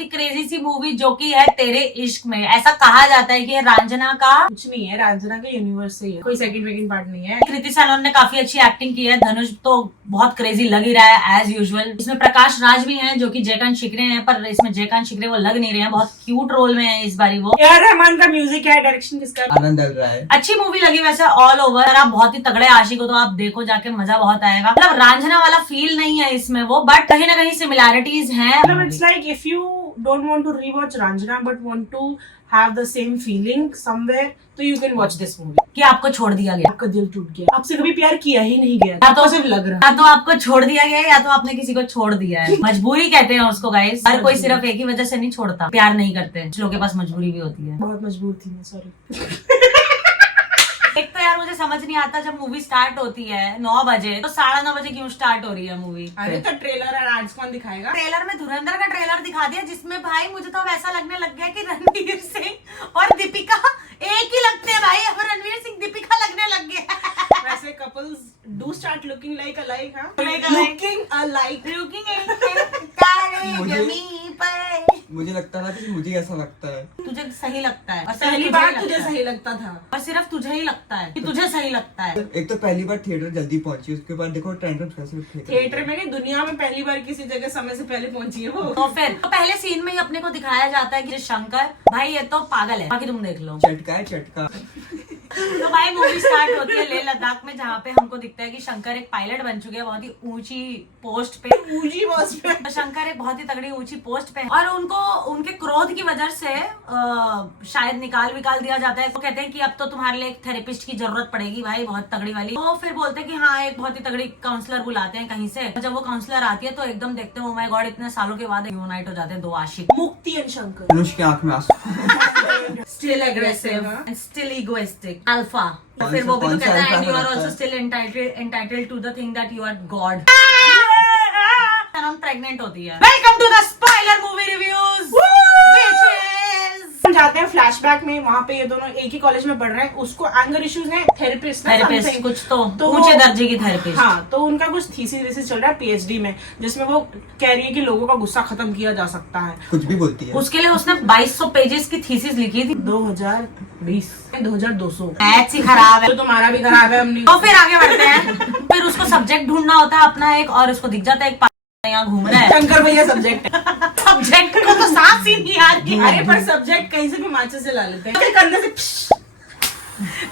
बहुत ही क्रेजी सी मूवी जो कि है तेरे इश्क में। ऐसा कहा जाता है कि ये रंजना का कुछ नहीं है, रंजना के यूनिवर्स से ही है, कोई सेकंड पार्ट नहीं है। कृति सनोन ने काफी अच्छी एक्टिंग की है। धनुष तो बहुत क्रेजी लग ही रहा है एज यूजुअल। इसमें प्रकाश राज भी हैं जो कि जयकांत शिकरे हैं, पर इसमें जयकांत शिकरे वो लग नहीं रहे हैं, बहुत क्यूट रोल में है इस बारी वो। ए.आर. रहमान का म्यूजिक है, डायरेक्शन किसका? आनंद डल रहा है। अच्छी मूवी लगी वैसे ऑल ओवर। आप बहुत ही तगड़े आशिक हो तो आप देखो जाके, मजा बहुत आएगा। मतलब रांझना वाला फील नहीं है इसमें वो, बट कहीं ना कहीं सिमिलैरिटीज हैं। मतलब it's like if you don't want to rewatch Ranjana but want to have the same feeling somewhere, तो you can watch this movie. कि आपको छोड़ दिया गया, आपका दिल टूट गया, आपसे कभी प्यार किया ही नहीं गया, या तो सिर्फ लग रहा या तो आपको छोड़ दिया गया या तो आपने किसी को छोड़ दिया है। मजबूरी कहते हैं उसको गाइस। हर कोई सिर्फ एक ही वजह से नहीं छोड़ता, प्यार नहीं करते, कुछ लोगों के पास मजबूरी भी होती है। बहुत मजबूर थी मैं, सॉरी। एक तो यार मुझे समझ नहीं आता, जब मूवी स्टार्ट होती है 9 बजे तो 9:30 बजे क्यों स्टार्ट हो रही है मूवी? अरे तो ट्रेलर और आज कौन दिखाएगा? ट्रेलर में धुरंधर का ट्रेलर दिखा दिया, जिसमें भाई मुझे तो वैसा लगने लग गया कि रणवीर सिंह और दीपिका एक ही लगते हैं भाई। अब रणवीर सिंह दीपिका लगने लग गए। वैसे couples do start looking like alike, हां, Like alike. मुझे लगता था कि मुझे ऐसा लगता है। तुझे सही लगता है और सिर्फ पहली तुझे बार ही तुझे लगता है। सही लगता था। और सिर्फ तुझे ही लगता है कि तुझे सही लगता है। एक तो पहली बार थिएटर जल्दी पहुंची, उसके बाद देखो ट्रेंड कैसे थिएटर में नहीं, दुनिया में पहली बार किसी जगह समय से पहले पहुंची है वो। तो फिर तो पहले सीन में ही अपने को दिखाया जाता है कि शंकर भाई ये तो पागल है, बाकी तुम देख लो। चटका है चटका। तो भाई मूवी स्टार्ट होती है लेह लद्दाख में, जहाँ पे हमको दिखता है कि शंकर एक पायलट बन चुके हैं बहुत ही ऊंची पोस्ट पे। ऊंची बॉस पे तो शंकर एक बहुत ही तगड़ी ऊंची पोस्ट पे है और उनको उनके क्रोध की वजह से शायद निकाल दिया जाता है। तो कहते हैं कि अब तो तुम्हारे लिए एक थेरेपिस्ट की जरूरत पड़ेगी भाई, बहुत तगड़ी वाली। तो फिर बोलते हैं कि हाँ एक बहुत ही तगड़ी काउंसलर बुलाते हैं कहीं से। जब वो काउंसलर आती है तो एकदम देखते हैं ओ माय गॉड, इतने सालों के बाद यूनाइट हो जाते हैं दो आशिक। मुक्ति एंड शंकर। धनुष की आंख में आंसू। Still aggressive and still egoistic alpha. फिर वो भी तो कहता है and you are also still entitled to the thing that you are god. Pregnant होती है। Welcome to the spoiler movie reviews. हम जाते हैं फ्लैशबैक में, वहाँ पे ये दोनों एक ही कॉलेज में पढ़ रहे हैं। उसको एंगर इश्यूज है, थेरेपिस्ट कुछ तो ऊंचे दर्जे की थेरेपिस्ट। हाँ, तो उनका कुछ थीसिस चल रहा है पीएचडी में, जिसमें वो कह रही है कि लोगों का गुस्सा खत्म किया जा सकता है। कुछ भी बोलती है। उसके लिए उसने 2200 पेजेस की थीसिस लिखी थी। 2020 2200 मैथ्स ही खराब है तो तुम्हारा भी खराब है। हमने तो फिर आगे बढ़ते हैं। फिर उसको सब्जेक्ट ढूंढना होता है अपना एक, और उसको दिख जाता है एक यहाँ घूम रहा है। शंकर भैया सब्जेक्ट है। सब्जेक्ट को तो सांस ही नहीं आ रही। अरे पर सब्जेक्ट कहीं से भी माचिस से ला लेते हैं, कभी कंधे से,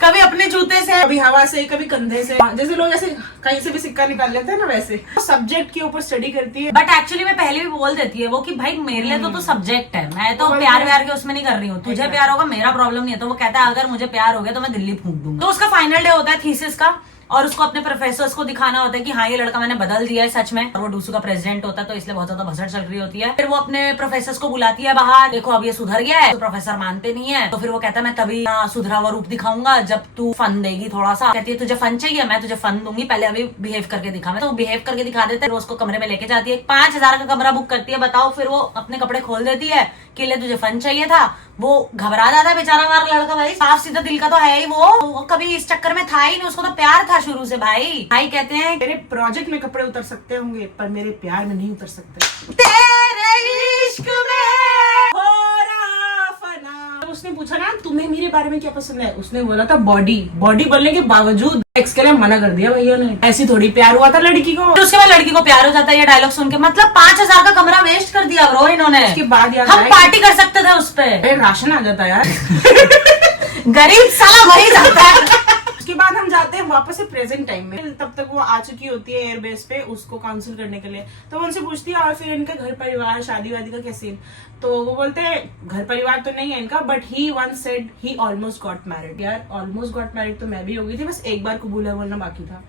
कभी अपने जूते से, कभी हवा से, कभी कंधे से, जैसे लोग ऐसे कहीं से भी सिक्का निकाल लेते हैं ना, वैसे सब्जेक्ट के ऊपर स्टडी करती है। बट एक्चुअली में पहले भी बोल देती है वो कि भाई मेरे लिए तो सब्जेक्ट है, मैं तो प्यार व्यार के उसमें नहीं कर रही हूँ, तुझे प्यार होगा मेरा प्रॉब्लम नहीं है। तो वो कहता है अगर मुझे प्यार हो गया तो मैं दिल्ली फूंक दूंगा। तो उसका फाइनल डे होता है थीसिस का, और उसको अपने प्रोफेसर्स को दिखाना होता है कि हाँ ये लड़का मैंने बदल दिया है सच में। और वो डूसू का प्रेसिडेंट होता है तो इसलिए बहुत ज्यादा भसड़ चल रही होती है। फिर वो अपने प्रोफेसर्स को बुलाती है बाहर, देखो अब ये सुधर गया है। तो प्रोफेसर मानते नहीं है, तो फिर वो कहता है मैं तभी सुधरा हुआ रूप दिखाऊंगा जब तू फन देगी थोड़ा सा। कहती है तुझे फन चाहिए, मैं तुझे फन दूंगी, पहले अभी बिहेव करके दिखा। मैं तो बिहेव करके दिखा देते हैं। वो उसको कमरे में लेके जाती है, 5000 का कमरा बुक करती है, बताओ। फिर वो अपने कपड़े खोल देती है कि ले तुझे फन चाहिए था। वो घबरा जाता है बेचारा हमारा लड़का, भाई साफ सीधा दिल का तो है ही वो कभी इस चक्कर में था ही नहीं, उसको तो प्यार था शुरू से। भाई कहते हैं मेरे प्रोजेक्ट में कपड़े उतर सकते होंगे पर मेरे प्यार में नहीं उतर सकते। तेरे इश्क में हो रहा फना। तो उसने पूछा ना तुम्हें मेरे बारे में क्या पसंद है, उसने बोला था बॉडी बोलने के बावजूद एक्स के लिए मना कर दिया भैया ने। ऐसी थोड़ी प्यार हुआ था लड़की को। तो उसके बाद लड़की को प्यार हो जाता है ये डायलॉग सुन के। मतलब 5000 का कमरा वेस्ट कर दिया ब्रो इन्होंने। उसके बाद यार हम पार्टी कर सकते थे उस पे, राशन आ जाता यार। गरीब साला वही जाता है। उसके बाद हम जाते हैं वापस से प्रेजेंट टाइम में। तब तक वो आ चुकी होती है एयरबेस पे उसको काउंसिल करने के लिए। तो वो उनसे पूछती है और फिर इनका घर परिवार शादी वादी का क्या सीन। तो वो बोलते हैं घर परिवार तो नहीं है इनका, but he once said he almost got married. यार ऑलमोस्ट गॉट मैरिड तो मैं भी हो गई थी, बस एक बार कबूल बोलना बाकी था।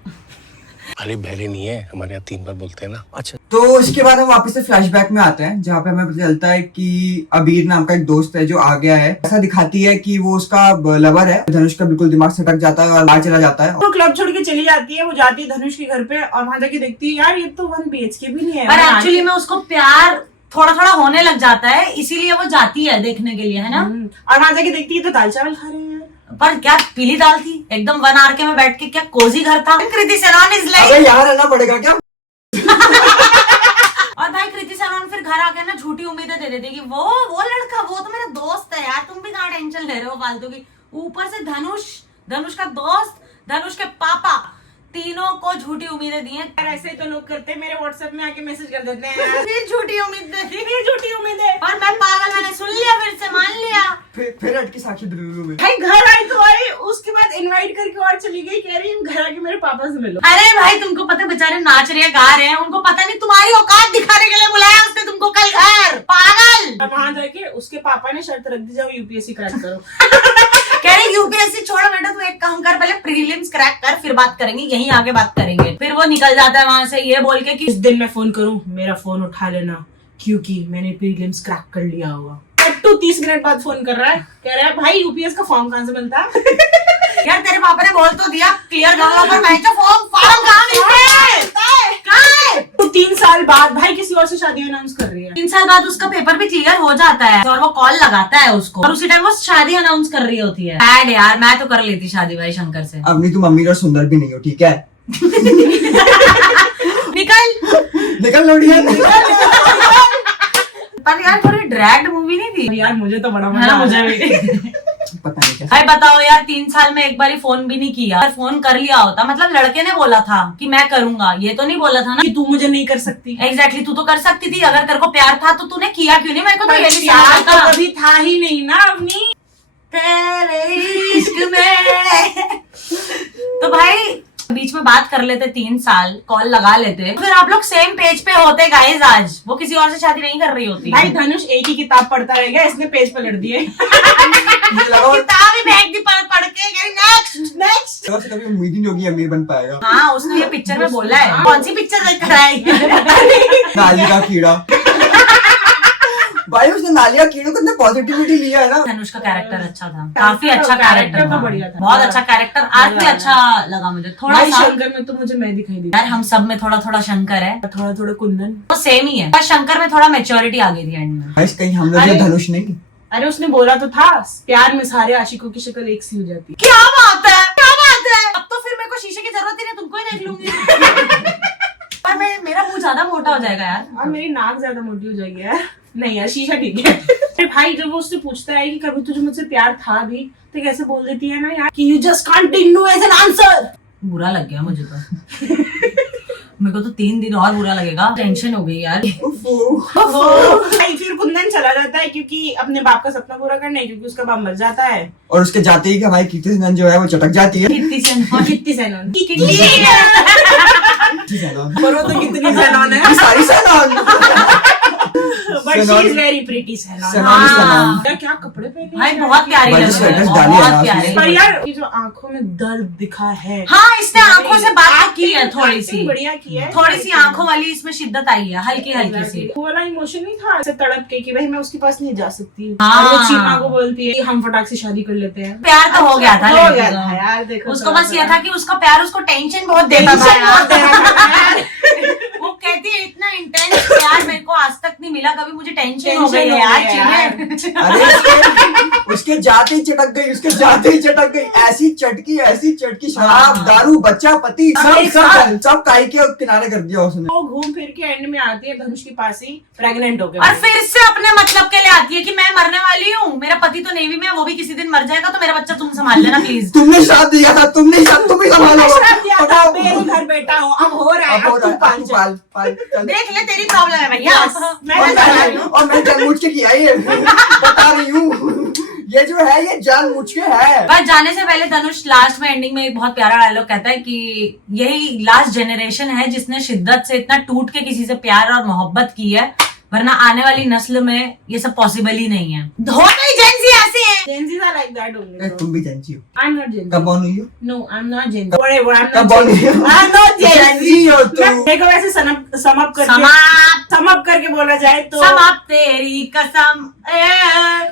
अरे बहरे नहीं है, हमारे यहाँ 3 बार बोलते हैं ना। अच्छा, तो इसके बाद हम वापस से फ्लैशबैक में आते हैं जहाँ पे हमें पता चलता है कि अबीर नाम का एक दोस्त है जो आ गया है। ऐसा दिखाती है कि वो उसका लवर है। धनुष का बिल्कुल दिमाग सटक जाता है और बाहर चला जाता है। वो क्लब छोड़ के चली जाती है, वो जाती है धनुष के घर पे और वहां जाके देखती है यार ये तो 1 BHK भी नहीं है। पर एक्चुअली में उसको प्यार थोड़ा थोड़ा होने लग जाता है, इसीलिए वो जाती है देखने के लिए, है ना। और वहां जाके देखती है तो दाल चावल खा रहे हैं। पर क्या पीली दाल थी एकदम 1 RK में बैठ के, क्या कोजी घर था। कृति सेनन इज लाइक अबे यहाँ रहना पड़ेगा क्या? और भाई कृति सनोन फिर घर आके ना झूठी उम्मीदें दे देती कि वो लड़का वो तो मेरा दोस्त है यार, तुम भी कहाँ टेंशन ले रहे हो फालतू की। ऊपर से धनुष का दोस्त, धनुष के पापा, तीनों को झूठी उम्मीदें दी हैं। यार ऐसे ही तो लोग करते हैं, मेरे व्हाट्सएप में आके मैसेज कर देते हैं फिर झूठी उम्मीदें, फिर झूठी उम्मीदें। और मैं पागल, मैंने सुन लिया, फिर से मान लिया। फिर अटकी साक्षी डिलीवरी में। भाई घर आई तो आई, उसके बाद इनवाइट करके और चली गई, कह रही घर आके मेरे पापा से मिलो। अरे भाई तुमको पता है बेचारे नाच रहे हैं, गा रहे हैं, उनको पता नहीं तुम्हारी औकात दिखाने के लिए बुलाया उसने तुमको कल घर, पागल। वहां जाके उसके पापा ने शर्त रख दी, जाओ यूपीएससी क्रैक करो। कह रही यूपीएससी छोड़ो बेटा, तू एक काम कर, पहले प्रीलिम्स क्रैक कर, फिर बात करेंगे, यहीं आगे बात करेंगे। फिर वो निकल जाता है वहां से ये बोल के कि इस दिन मैं फोन करूं, मेरा फोन उठा लेना क्योंकि मैंने प्रीलिम्स क्रैक कर लिया होगा। 30 मिनट बाद फोन कर रहा है, कह रहा है भाई यूपीएस का फॉर्म कहाँ से मिलता है? यार तेरे पापा ने बोल तो दिया क्लियर कर लो, पर मैं तो फॉर्म कहाँ मिलता है? तो 3 साल बाद भाई किसी और से शादी अनाउंस कर रही है। 3 साल बाद उसका पेपर भी क्लियर हो जाता है और वो कॉल लगाता है उसको, और उसी टाइम वो शादी अनाउंस कर रही होती है। बैड यार, मैं तो कर लेती शादी भाई शंकर से। अब नहीं, तुम अमीर और सुंदर भी नहीं हो, ठीक है? निकल लोडिया। पर यार थोड़ी ड्रैग्ड मूवी नहीं थी यार मुझे तो बड़ा है मजा ना? आया। मुझे भी। पता नहीं क्या। भाई बताओ यार, 3 साल में एक बार फोन भी नहीं किया। अगर फोन कर लिया होता, मतलब लड़के ने बोला था कि मैं करूंगा, ये तो नहीं बोला था ना कि तू मुझे नहीं कर सकती। एग्जैक्टली तू तो कर सकती थी। अगर तेरे को प्यार था तो तूने किया क्यों नहीं? मेरे को तो ये नहीं प्यार समझ तो आता। कभी था ही नहीं ना अपनी। तेरे इश्क में तो भाई बीच में बात कर लेते, 3 साल कॉल लगा लेते, फिर आप लोग सेम पेज पे होते गाइस। आज वो किसी और से शादी नहीं कर रही होती। भाई धनुष एक ही किताब पढ़ता रह गया, इसने पेज पे लड़ दिए। किताब ही फेंक दी पढ़ के, नेक्स्ट। से कभी उम्मीद ही नहीं होगी अमीर बन पाएगा। हाँ उसने ये पिक्चर में बोला है। कौन सी पिक्चर देख कर आई? नाली का कीड़ा। भाई उसने नालिया कीड़ों को इतना पॉजिटिविटी लिया है ना। धनुष का कैरेक्टर अच्छा था, काफी अच्छा कैरेक्टर तो था, बढ़िया था। बहुत अच्छा कैरेक्टर। आज भी अच्छा लगा मुझे थोड़ा भाई सा। शंकर में तो मुझे मैं दिखाई दी, यार हम सब में थोड़ा थोड़ा शंकर है, थोड़ा थोड़ा कुंदन। वो सेम ही है, पर शंकर में थोड़ा मेच्योरिटी आ गई थी एंड में। भाई कहीं हम लोग अरे- ये धनुष नहीं। अरे उसने बोला तो था प्यार में सारे आशिकों की शक्ल एक सी हो जाती है। क्या बात है, क्या बात है। अब तो फिर मेरे को शीशे की जरूरत ही नहीं, तुमको ही देख लूंगी। पर मेरा मुंह ज्यादा मोटा हो जाएगा यार। और मेरी नाक ज्यादा मोटी हो जाएगी यार। नहीं यार शीशा ठीक है। अरे भाई जब वो उससे पूछता है कि कभी तुझे मुझसे प्यार था भी, तो कैसे बोल देती है ना यार कि you just can't take no as an answer. बुरा लग गया मुझे तो। मेरे को तो 3 दिन और बुरा लगेगा, टेंशन हो गई यार। भाई फिर कुंदन चला जाता है क्योंकि अपने बाप का सपना पूरा करने, क्योंकि उसका बाप मर जाता है। और उसके जाते ही भाई कीर्ति सेनन जो है वो चटक जाती है। कितनी से कितनी सेनन कीर्ति सेनन। करो तो कितनी सेनन है, सारी Sanon. But she is very pretty Sanon. Sanon ही सेनन। क्या कपड़े पहने भाई हैं। बहुत प्यारी भाई लग जिस रही है, स्वेटर्स डाली है बहुत ना प्यारी। पर यार ये जो आंखों में दर्द दिखा है, हाँ इसने आंखों से बात की है, थोड़ी सी बढ़िया की है, थोड़ी सी आंखों वाली इसमें शिद्दत आई है, हल्की हल्की सी। वो वाला इमोशन नहीं था ऐसे तड़प के कि भाई मैं उसके पास नहीं जा सकती। हाँ। और वो चीमा को बोलती है कि हम फटाक से शादी कर लेते हैं। प्यार तो हो गया था हो लड़की गया को। था यार, देखो उसको बस ये था कि उसका प्यार उसको टेंशन बहुत देता था यार। वो कहती है इतना इंटेंस प्यार मेरे को आज तक नहीं मिला कभी, मुझे टेंशन हो गई है यार चीजें। अरे उसके जाते ही चटक गई, उसके जाते ही चटक गई। ऐसी चटकी शराब दारू बच्चा पति सब काई के किनारे कर दिया उसने। वो घूम फिर के एंड में आती है धनुष के पास ही, प्रेग्नेंट हो और गया। फिर से अपने मतलब के लिए आती है कि मैं मरने वाली हूँ, मेरा पति तो नेवी में है, वो भी किसी दिन मर जाएगा, तो मेरा बच्चा तुम संभाल लेना प्लीज। तुमने साथ दिया था, तुम ही संभालो। श्राप दिया था, मेरे घर बेटा हूँ, अब हो रहा है, अब हो अब तू रहा है, पाल अब जा। पाल चल। देख ले तेरी प्रॉब्लम है भैया। मैं बता रही हूँ। और मैं जानबूझ के किया ये बता रही हूँ। ये जो है ये जानबूझ के है। बस जाने से पहले धनुष लास्ट में एंडिंग में एक बहुत प्यारा डायलॉग कहता है कि यही लास्ट जनरेशन है जिसने शिद्दत से इतना टूट के किसी से प्यार और मोहब्बत की है, वरना आने वाली नस्ल में ये सब पॉसिबल ही नहीं है। होते ही Gen Z ऐसे हैं। Gen Zs are like that only, bro. तुम भी जेंजी हो। I'm not Gen Z. कब born हुई हो? No, I'm not Gen Z. Whatever, I'm कब not born Gen हुई Z. हो? I'm not Gen Gen Z. Z हो तुम। मैं देखो वैसे समअप करके समाप्त करके बोला जाए तो समाप्त तेरी कसम।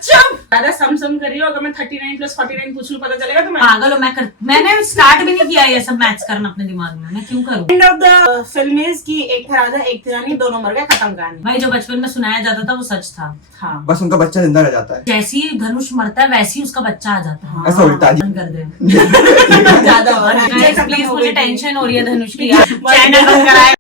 चुप। ज्यादा सम कर रही हो, अगर मैं 39 + 49 पूछ लूं पता चलेगा तुम्हें? पागल हो, मैंने स्टार्ट भी नहीं किया ये सब मैथ्स करना अपने दिमाग में, मैं क्यों करूँ? End of the film is कि एक था राजा एक थी रानी, दोनों मर गए, खत्म कहानी। भाई जो बचपन में सुनाया जाता था वो सच था। हाँ बस उनका बच्चा जिंदा रह जाता है। जैसी धनुष मरता है वैसी उसका बच्चा आ जाता है। ऐसा उल्टा जी। बंद कर दे ज्यादा हो रहा है। प्लीज, मुझे टेंशन हो रही है धनुष की यार। चैनल बंद कराए।